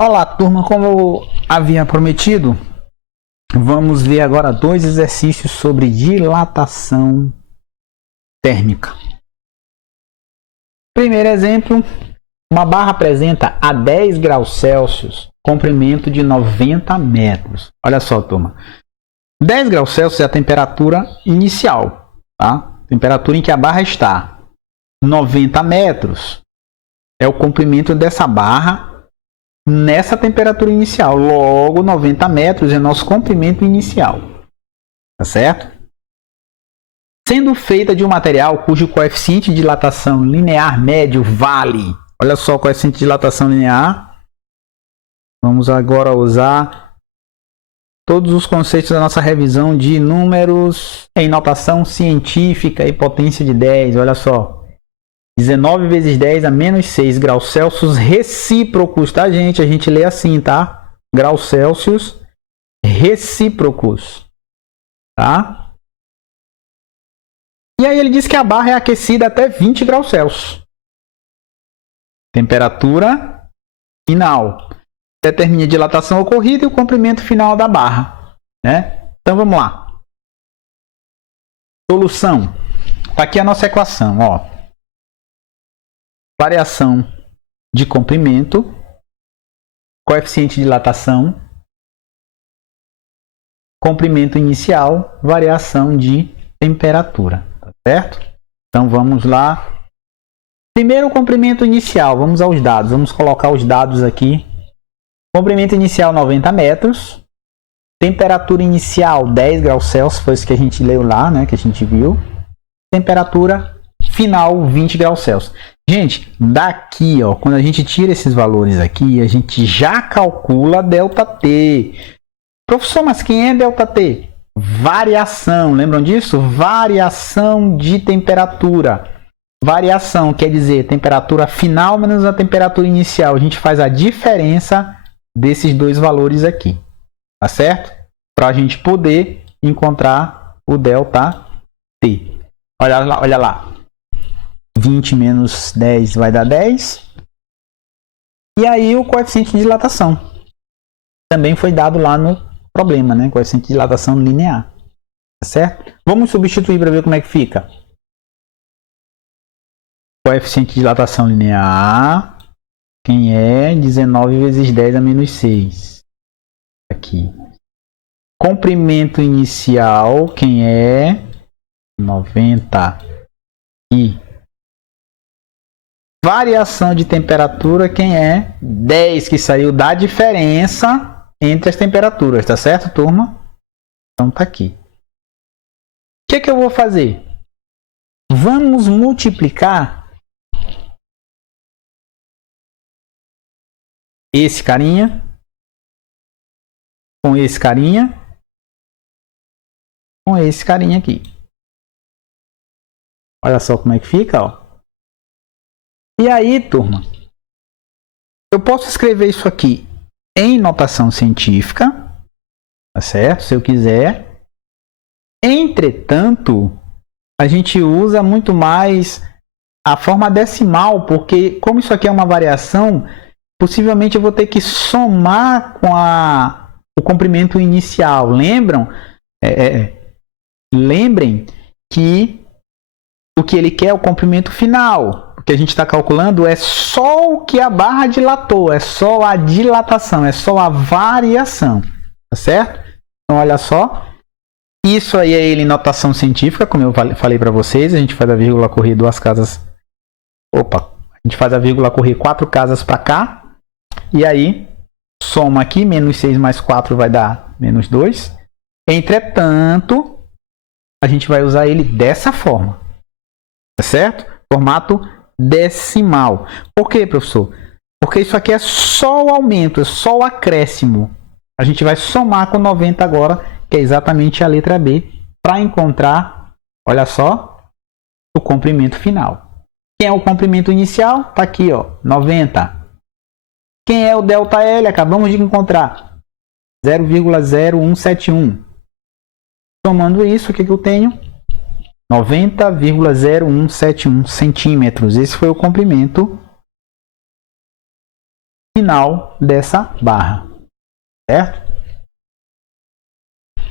Olá, turma, como eu havia prometido, vamos ver agora dois exercícios sobre dilatação térmica. Primeiro exemplo, uma barra apresenta a 10 graus Celsius, comprimento de 90 metros. Olha só, turma, 10 graus Celsius é a temperatura inicial, tá? Temperatura em que a barra está. 90 metros é o comprimento dessa barra nessa temperatura inicial. Logo, 90 metros é nosso comprimento inicial. Tá certo? Sendo feita de um material cujo coeficiente de dilatação linear médio vale. Olha só o coeficiente de dilatação linear. Vamos agora usar todos os conceitos da nossa revisão de números em notação científica e potência de 10. Olha só. 19 vezes 10 a menos 6 graus Celsius recíprocos, tá, gente? A gente lê assim, tá? Graus Celsius recíprocos, tá? E aí ele diz que a barra é aquecida até 20 graus Celsius. Temperatura final. Determine a dilatação ocorrida e o comprimento final da barra, né? Então vamos lá. Solução. Tá aqui a nossa equação, ó. Variação de comprimento, coeficiente de dilatação, comprimento inicial, variação de temperatura, tá certo? Então vamos lá. Primeiro, o comprimento inicial, vamos aos dados, vamos colocar os dados aqui. Comprimento inicial 90 metros, temperatura inicial 10 graus Celsius, foi isso que a gente leu lá, né, que a gente viu. Temperatura final 20 graus Celsius. Gente, daqui, ó, quando a gente tira esses valores aqui, a gente já calcula ΔT. Professor, mas quem é ΔT? Variação, lembram disso? Variação de temperatura. Variação quer dizer temperatura final menos a temperatura inicial. A gente faz a diferença desses dois valores aqui, tá certo? Para a gente poder encontrar o ΔT. Olha lá, olha lá. 20 menos 10 vai dar 10. E aí o coeficiente de dilatação também foi dado lá no problema, né? Coeficiente de dilatação linear. Tá certo? Vamos substituir para ver como é que fica. Coeficiente de dilatação linear. Quem é? 19 vezes 10 a menos 6. Aqui. Comprimento inicial. Quem é? 90 e variação de temperatura, quem é? 10, que saiu da diferença entre as temperaturas, tá certo, turma? Então tá aqui. O que eu vou fazer? Vamos multiplicar esse carinha com esse carinha com esse carinha aqui. Olha só como é que fica, ó. E aí, turma, eu posso escrever isso aqui em notação científica, tá certo? Se eu quiser. Entretanto, a gente usa muito mais a forma decimal, porque como isso aqui é uma variação, possivelmente eu vou ter que somar com o comprimento inicial. Lembram? Lembrem que o que ele quer é o comprimento final. O que a gente está calculando é só o que a barra dilatou, é só a dilatação, é só a variação, tá certo? Então, olha só, isso aí é ele em notação científica, como eu falei para vocês, a gente faz a vírgula correr duas casas, a gente faz a vírgula correr 4 casas para cá, e aí soma aqui, menos 6 mais 4 vai dar menos 2. Entretanto, a gente vai usar ele dessa forma, tá certo? Formato decimal. Por quê, professor? Porque isso aqui é só o aumento, é só o acréscimo. A gente vai somar com 90 agora, que é exatamente a letra B, para encontrar, olha só, o comprimento final. Quem é o comprimento inicial? Tá aqui, ó, 90. Quem é o ΔL? Acabamos de encontrar 0,0171. Somando isso, o que eu tenho? 90,0171 centímetros. Esse foi o comprimento final dessa barra, certo?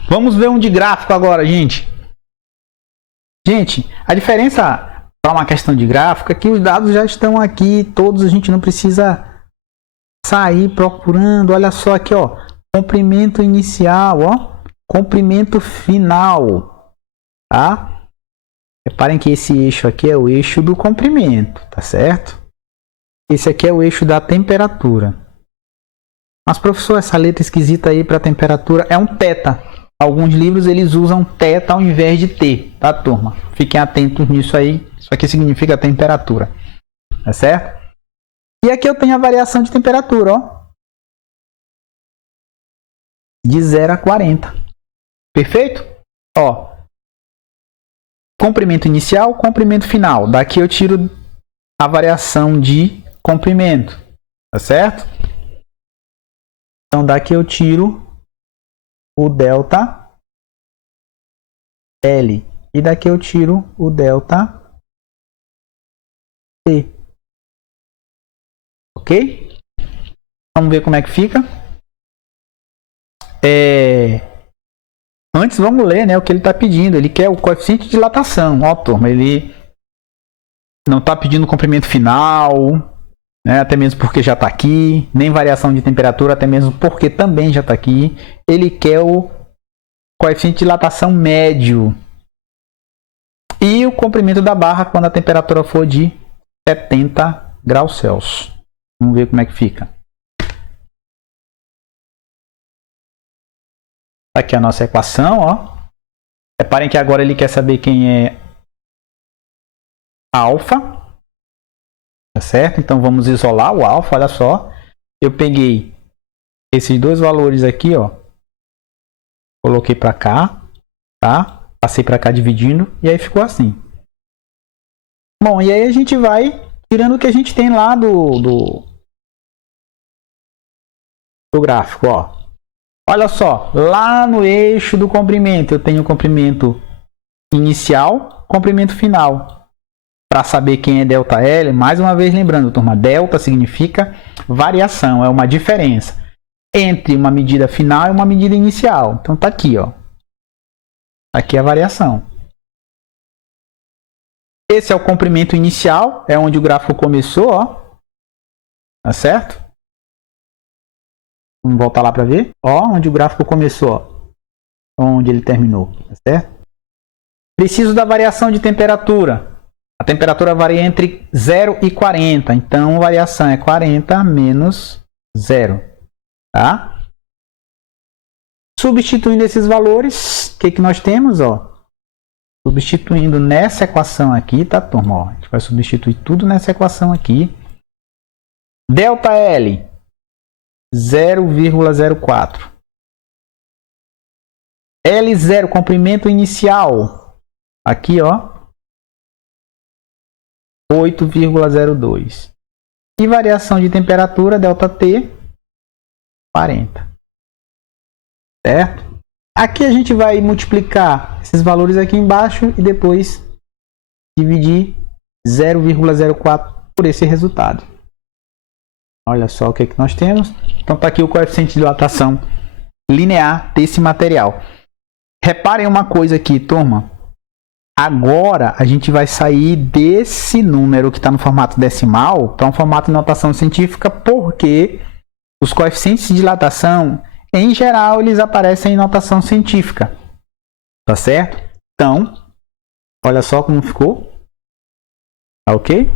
Vamos ver um de gráfico agora, gente. Gente, a diferença para uma questão de gráfico é que os dados já estão aqui, todos, a gente não precisa sair procurando. Olha só aqui, ó, comprimento inicial, ó, comprimento final, tá? Reparem que esse eixo aqui é o eixo do comprimento, tá certo? Esse aqui é o eixo da temperatura. Mas, professor, essa letra esquisita aí para temperatura é um θ. Alguns livros eles usam θ ao invés de T, tá, turma? Fiquem atentos nisso aí. Isso aqui significa temperatura, tá certo? E aqui eu tenho a variação de temperatura, ó, de 0 a 40. Perfeito? Ó, comprimento inicial, comprimento final. Daqui eu tiro a variação de comprimento, tá certo? Então daqui eu tiro o ΔL e daqui eu tiro o ΔT. Ok? Vamos ver como é que fica. Antes vamos ler, né, o que ele está pedindo. Ele quer o coeficiente de dilatação. Ó, turma, ele não está pedindo comprimento final, né, até mesmo porque já está aqui, nem variação de temperatura, até mesmo porque também já está aqui. Ele quer o coeficiente de dilatação médio e o comprimento da barra quando a temperatura for de 70 graus Celsius. Vamos ver como é que fica. Aqui a nossa equação, ó. Reparem que agora ele quer saber quem é alfa, tá certo? Então vamos isolar o alfa, olha só. Eu peguei esses dois valores aqui, ó. Coloquei para cá, tá? Passei para cá dividindo e aí ficou assim. Bom, e aí a gente vai tirando o que a gente tem lá do gráfico, ó. Olha só, lá no eixo do comprimento eu tenho o comprimento inicial, comprimento final. Para saber quem é ΔL, mais uma vez lembrando, turma, delta significa variação, é uma diferença entre uma medida final e uma medida inicial. Então tá aqui, ó. Aqui é a variação. Esse é o comprimento inicial, é onde o gráfico começou, ó. Tá certo? Vamos voltar lá para ver. Ó, onde o gráfico começou, ó. Onde ele terminou, tá certo? Preciso da variação de temperatura. A temperatura varia entre 0 e 40. Então, a variação é 40 menos 0. Tá? Substituindo esses valores, o que nós temos? Ó? Substituindo nessa equação aqui, tá, turma? Ó, a gente vai substituir tudo nessa equação aqui. ΔL 0,04. L0, comprimento inicial. Aqui, ó. 8,02. E variação de temperatura, ΔT, 40. Certo? Aqui a gente vai multiplicar esses valores aqui embaixo e depois dividir 0,04 por esse resultado. Olha só o que nós temos. Então está aqui o coeficiente de dilatação linear desse material. Reparem uma coisa aqui, turma. Agora a gente vai sair desse número que está no formato decimal para um formato de notação científica, porque os coeficientes de dilatação, em geral, eles aparecem em notação científica. Tá certo? Então, olha só como ficou. Tá ok?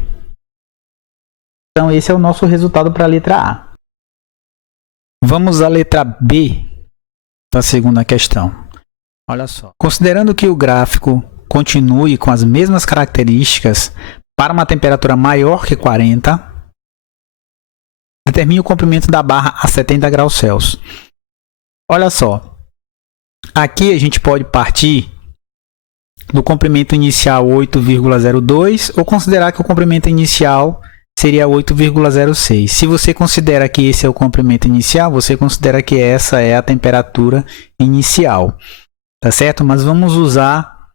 Então, esse é o nosso resultado para a letra A. Vamos à letra B da segunda questão. Olha só. Considerando que o gráfico continue com as mesmas características para uma temperatura maior que 40, determine o comprimento da barra a 70 graus Celsius. Olha só. Aqui a gente pode partir do comprimento inicial 8,02 ou considerar que o comprimento inicial seria 8,06. Se você considera que esse é o comprimento inicial, você considera que essa é a temperatura inicial, tá certo? Mas vamos usar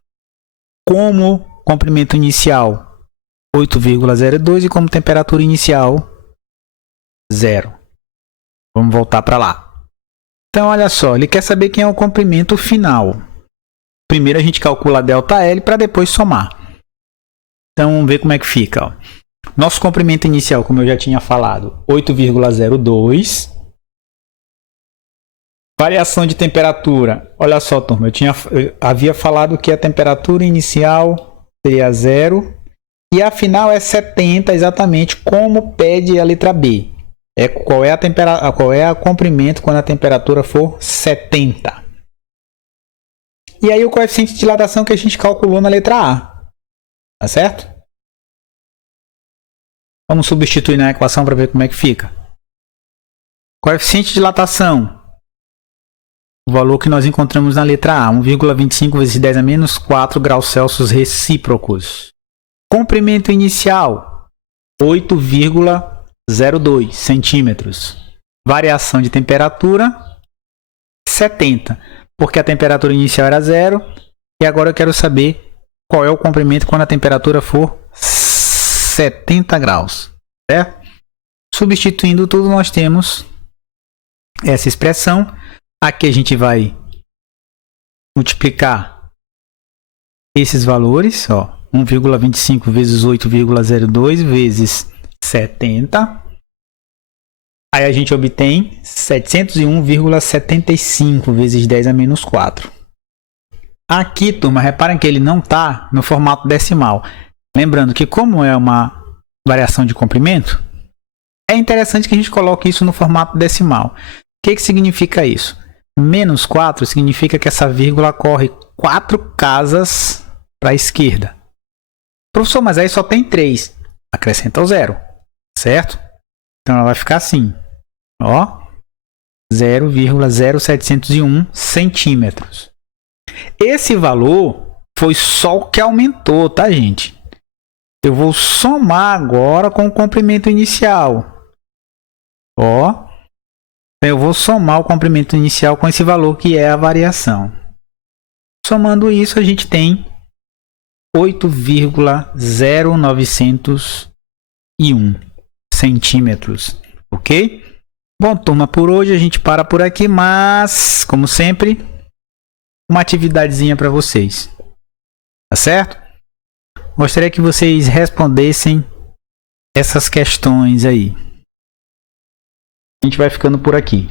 como comprimento inicial 8,02 e como temperatura inicial 0. Vamos voltar para lá. Então, olha só, ele quer saber quem é o comprimento final. Primeiro a gente calcula a ΔL para depois somar. Então, vamos ver como é que fica. Ó. Nosso comprimento inicial, como eu já tinha falado, 8,02. Variação de temperatura. Olha só, turma, eu havia falado que a temperatura inicial seria 0 e a final é 70, exatamente como pede a letra B. Qual é o comprimento quando a temperatura for 70. E aí o coeficiente de dilatação que a gente calculou na letra A. Tá certo? Vamos substituir na equação para ver como é que fica. Coeficiente de dilatação. O valor que nós encontramos na letra A. 1,25 vezes 10 a menos 4 graus Celsius recíprocos. Comprimento inicial. 8,02 centímetros. Variação de temperatura. 70. Porque a temperatura inicial era 0. E agora eu quero saber qual é o comprimento quando a temperatura for 70 graus. Certo? Substituindo tudo, nós temos essa expressão. Aqui a gente vai multiplicar esses valores. 1,25 vezes 8,02 vezes 70. Aí a gente obtém 701,75 vezes 10 a menos 4. Aqui, turma, reparem que ele não está no formato decimal. Lembrando que como é uma variação de comprimento, é interessante que a gente coloque isso no formato decimal. O que significa isso? Menos 4 significa que essa vírgula corre 4 casas para a esquerda. Professor, mas aí só tem 3. Acrescenta o 0, certo? Então ela vai ficar assim. 0,0701 centímetros. Esse valor foi só o que aumentou, tá, gente? Eu vou somar agora com o comprimento inicial. Eu vou somar o comprimento inicial com esse valor que é a variação. Somando isso, a gente tem 8,0901 centímetros. Ok? Bom, turma, por hoje a gente para por aqui, mas, como sempre, uma atividadezinha para vocês. Tá certo? Gostaria que vocês respondessem essas questões aí. A gente vai ficando por aqui.